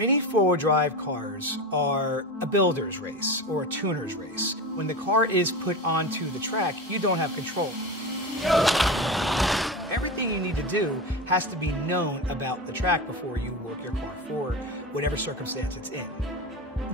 Mini four-wheel drive cars are a builder's race or a tuner's race. When the car is put onto the track, you don't have control. Everything you need to do has to be known about the track before you work your car for whatever circumstance it's in.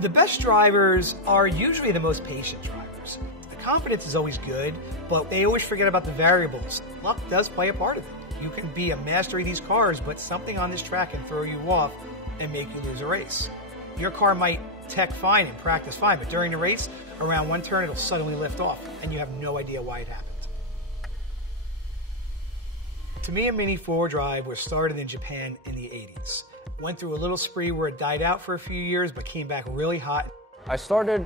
The best drivers are usually the most patient drivers. The confidence is always good, but they always forget about the variables. Luck does play a part of it. You can be a master of these cars, but something on this track can throw you off and make you lose a race. Your car might tech fine and practice fine, but during the race, around one turn, it'll suddenly lift off, and you have no idea why it happened. Tamiya Mini 4-wheel drive was started in Japan in the 80s. Went through a little spree where it died out for a few years, but came back really hot. I started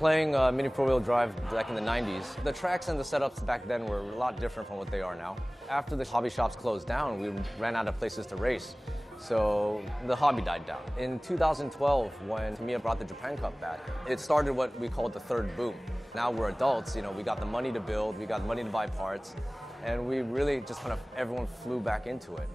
playing Mini 4-wheel drive back in the 90s. The tracks and the setups back then were a lot different from what they are now. After the hobby shops closed down, we ran out of places to race. So the hobby died down. In 2012, when Tamiya brought the Japan Cup back, it started what we called the third boom. Now we're adults, we got the money to build, we got the money to buy parts, and we really just everyone flew back into it.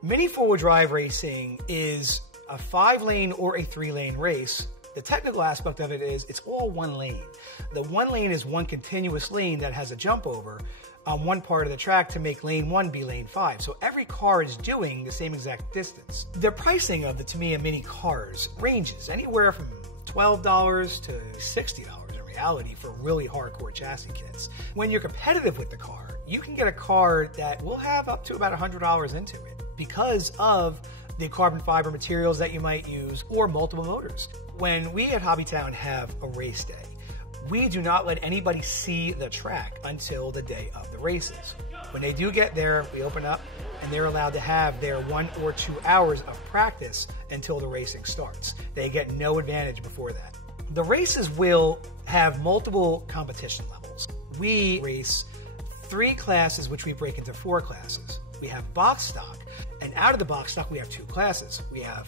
Mini four-wheel drive racing is a 5-lane or a 3-lane race. The technical aspect of it is it's all one lane. The one lane is one continuous lane that has a jump over on one part of the track to make lane 1 be lane 5. So every car is doing the same exact distance. The pricing of the Tamiya Mini cars ranges anywhere from $12 to $60 in reality for really hardcore chassis kits. When you're competitive with the car, you can get a car that will have up to about $100 into it because of the carbon fiber materials that you might use or multiple motors. When we at Hobbytown have a race day, we do not let anybody see the track until the day of the races. When they do get there, we open up and they're allowed to have their 1 or 2 hours of practice until the racing starts. They get no advantage before that. The races will have multiple competition levels. We race 3 classes, which we break into 4 classes. We have box stock, and out of the box stock, we have 2 classes. We have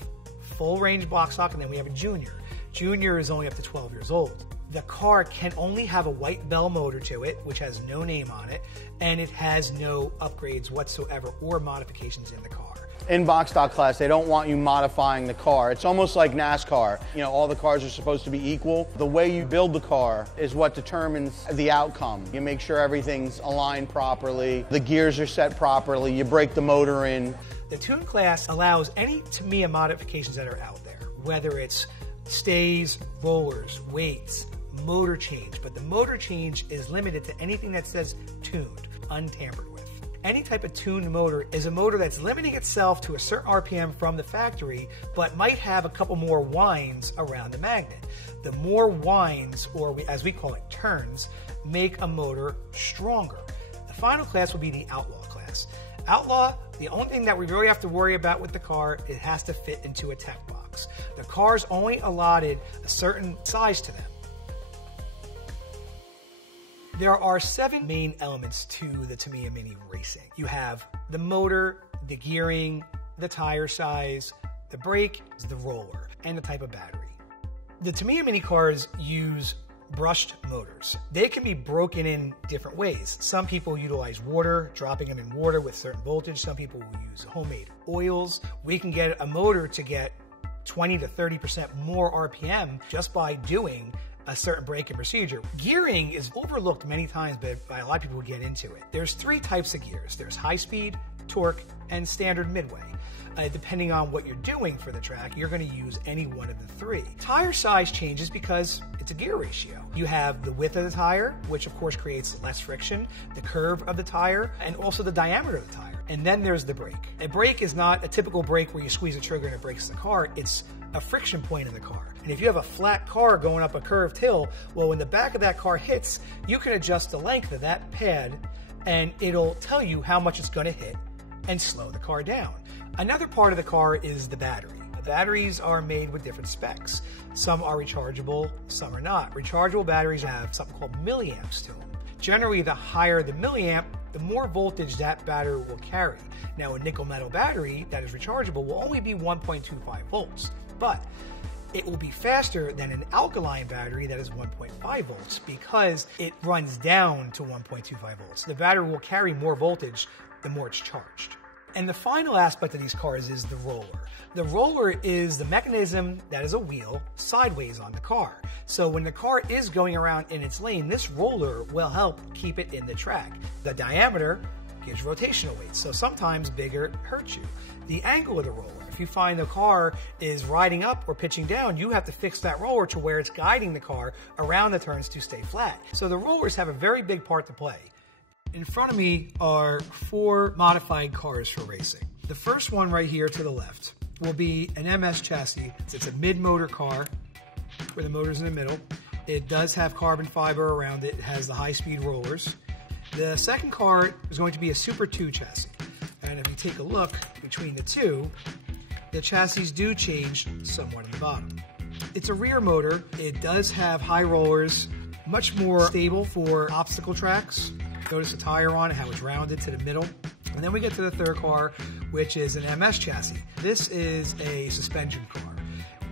full range box stock, and then we have a junior. Junior is only up to 12 years old. The car can only have a white bell motor to it, which has no name on it, and it has no upgrades whatsoever or modifications in the car. In box stock class, they don't want you modifying the car. It's almost like NASCAR. All the cars are supposed to be equal. The way you build the car is what determines the outcome. You make sure everything's aligned properly, the gears are set properly, you break the motor in. The tune class allows any Tamiya modifications that are out there, whether it's stays, rollers, weights, motor change, but the motor change is limited to anything that says tuned, untampered with. Any type of tuned motor is a motor that's limiting itself to a certain RPM from the factory, but might have a couple more winds around the magnet. The more winds, or as we call it, turns, make a motor stronger. The final class will be the Outlaw class. Outlaw, the only thing that we really have to worry about with the car, it has to fit into a tech box. The car's only allotted a certain size to them. There are 7 main elements to the Tamiya Mini racing. You have the motor, the gearing, the tire size, the brake, the roller, and the type of battery. The Tamiya Mini cars use brushed motors. They can be broken in different ways. Some people utilize water, dropping them in water with certain voltage. Some people will use homemade oils. We can get a motor to get 20 to 30% more RPM just by doing a certain braking procedure. Gearing is overlooked many times by a lot of people who get into it. There's 3 types of gears. There's high speed, torque, and standard midway. Depending on what you're doing for the track, you're going to use any one of the 3. Tire size changes because it's a gear ratio. You have the width of the tire, which of course creates less friction, the curve of the tire, and also the diameter of the tire. And then there's the brake. A brake is not a typical brake where you squeeze a trigger and it brakes the car. It's a friction point in the car. And if you have a flat car going up a curved hill, well, when the back of that car hits, you can adjust the length of that pad and it'll tell you how much it's going to hit and slow the car down. Another part of the car is the battery. The batteries are made with different specs. Some are rechargeable, some are not. Rechargeable batteries have something called milliamps to them. Generally, the higher the milliamp, the more voltage that battery will carry. Now, a nickel metal battery that is rechargeable will only be 1.25 volts, but it will be faster than an alkaline battery that is 1.5 volts because it runs down to 1.25 volts. The battery will carry more voltage the more it's charged. And the final aspect of these cars is the roller. The roller is the mechanism that is a wheel sideways on the car. So when the car is going around in its lane, this roller will help keep it in the track. The diameter gives rotational weight, so sometimes bigger hurts you. The angle of the roller, if you find the car is riding up or pitching down, you have to fix that roller to where it's guiding the car around the turns to stay flat. So the rollers have a very big part to play. In front of me are 4 modified cars for racing. The first one right here to the left will be an MS chassis. It's a mid-motor car where the motor's in the middle. It does have carbon fiber around it. It has the high-speed rollers. The second car is going to be a Super 2 chassis. And if you take a look between the two, the chassis do change somewhat in the bottom. It's a rear motor. It does have high rollers, much more stable for obstacle tracks. Notice the tire on it, how it's rounded to the middle. And then we get to the third car, which is an MS chassis. This is a suspension car.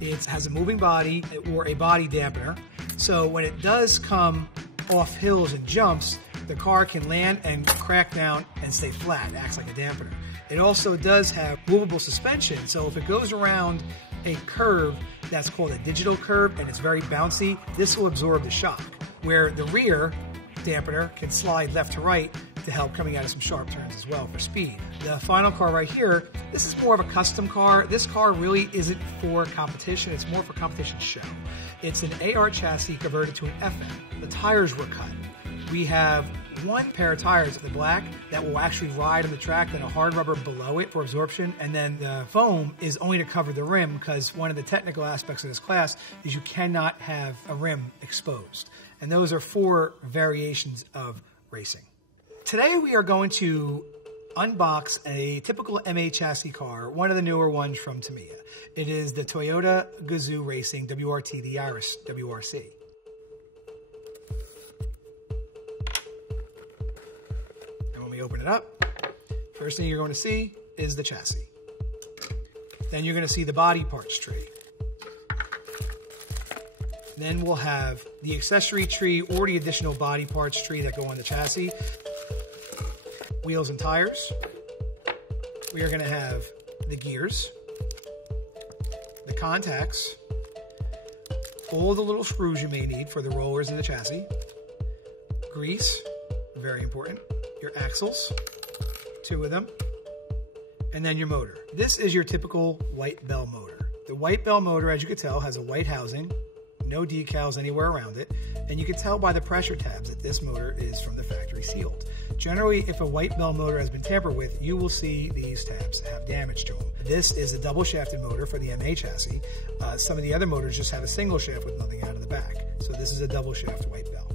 It has a moving body or a body dampener. So when it does come off hills and jumps, the car can land and crack down and stay flat. It acts like a dampener. It also does have movable suspension. So if it goes around a curve that's called a digital curve and it's very bouncy, this will absorb the shock. Where the rear dampener can slide left to right to help coming out of some sharp turns as well for speed. The final car right here, this is more of a custom car. This car really isn't for competition, it's more for competition show. It's an AR chassis converted to an FM. The tires were cut. We have one pair of tires, the black, that will actually ride on the track, then a hard rubber below it for absorption, and then the foam is only to cover the rim because one of the technical aspects of this class is you cannot have a rim exposed. And those are 4 variations of racing. Today we are going to unbox a typical MA chassis car, one of the newer ones from Tamiya. It is the Toyota Gazoo Racing WRT, the Iris WRC. And when we open it up, first thing you're going to see is the chassis. Then you're going to see the body parts tree. Then we'll have the accessory tree or the additional body parts tree that go on the chassis. Wheels and tires. We are going to have the gears, the contacts, all the little screws you may need for the rollers in the chassis, grease, very important, your axles, 2 of them, and then your motor. This is your typical white bell motor. The white bell motor, as you can tell, has a white housing, no decals anywhere around it, and you can tell by the pressure tabs that this motor is from the factory sealed. Generally, if a white bell motor has been tampered with, you will see these tabs have damage to them. This is a double shafted motor for the MA chassis. Some of the other motors just have a single shaft with nothing out of the back. So this is a double shaft white bell.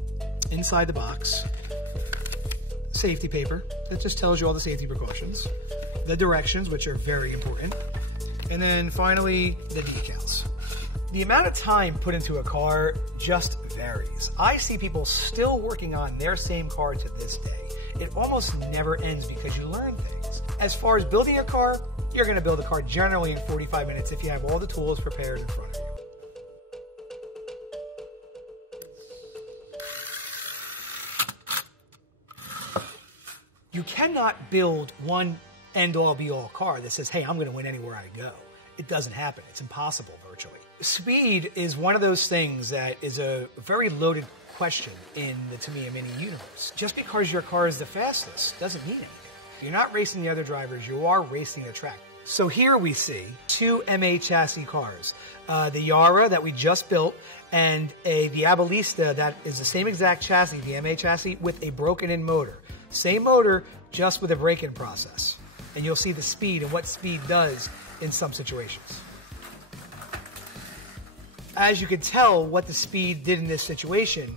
Inside the box, safety paper that just tells you all the safety precautions, the directions, which are very important, and then finally the decals. The amount of time put into a car just varies. I see people still working on their same car to this day. It almost never ends because you learn things. As far as building a car, you're going to build a car generally in 45 minutes if you have all the tools prepared in front of you. You cannot build one end-all be-all car that says, hey, I'm going to win anywhere I go. It doesn't happen. It's impossible virtually. Speed is one of those things that is a very loaded question in the Tamiya Mini universe. Just because your car is the fastest doesn't mean anything. You're not racing the other drivers, you are racing the track. So here we see 2 MA chassis cars. The Yara that we just built and the Diabolista that is the same exact chassis, the MA chassis, with a broken-in motor. Same motor, just with a break-in process. And you'll see the speed and what speed does in some situations. As you can tell what the speed did in this situation,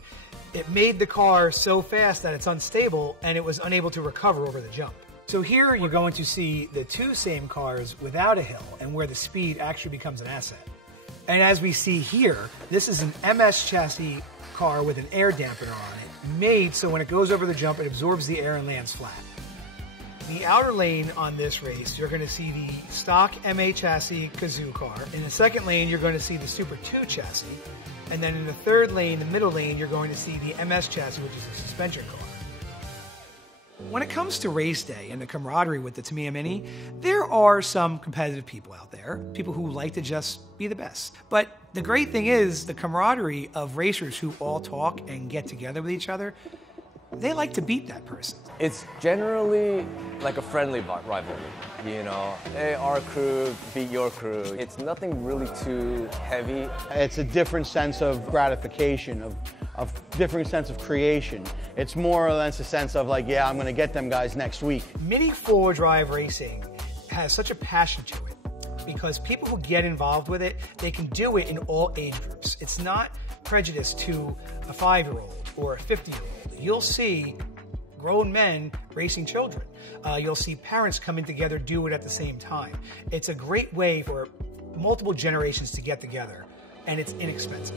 it made the car so fast that it's unstable and it was unable to recover over the jump. So here you're going to see the 2 same cars without a hill and where the speed actually becomes an asset. And as we see here, this is an MS chassis car with an air dampener on it, made so when it goes over the jump, it absorbs the air and lands flat. The outer lane on this race, you're going to see the stock MA chassis Gazoo car. In the second lane, you're going to see the Super 2 chassis. And then in the third lane, the middle lane, you're going to see the MS chassis, which is a suspension car. When it comes to race day and the camaraderie with the Tamiya Mini, there are some competitive people out there, people who like to just be the best. But the great thing is the camaraderie of racers who all talk and get together with each other, they like to beat that person. It's generally like a friendly rivalry, you know. Hey, our crew beat your crew. It's nothing really too heavy. It's a different sense of gratification, of different sense of creation. It's more or less a sense of like, yeah, I'm going to get them guys next week. Mini four-wheel drive racing has such a passion to it because people who get involved with it, they can do it in all age groups. It's not prejudiced to a 5-year-old or a 50-year-old. You'll see grown men racing children. You'll see parents coming together do it at the same time. It's a great way for multiple generations to get together, and it's inexpensive.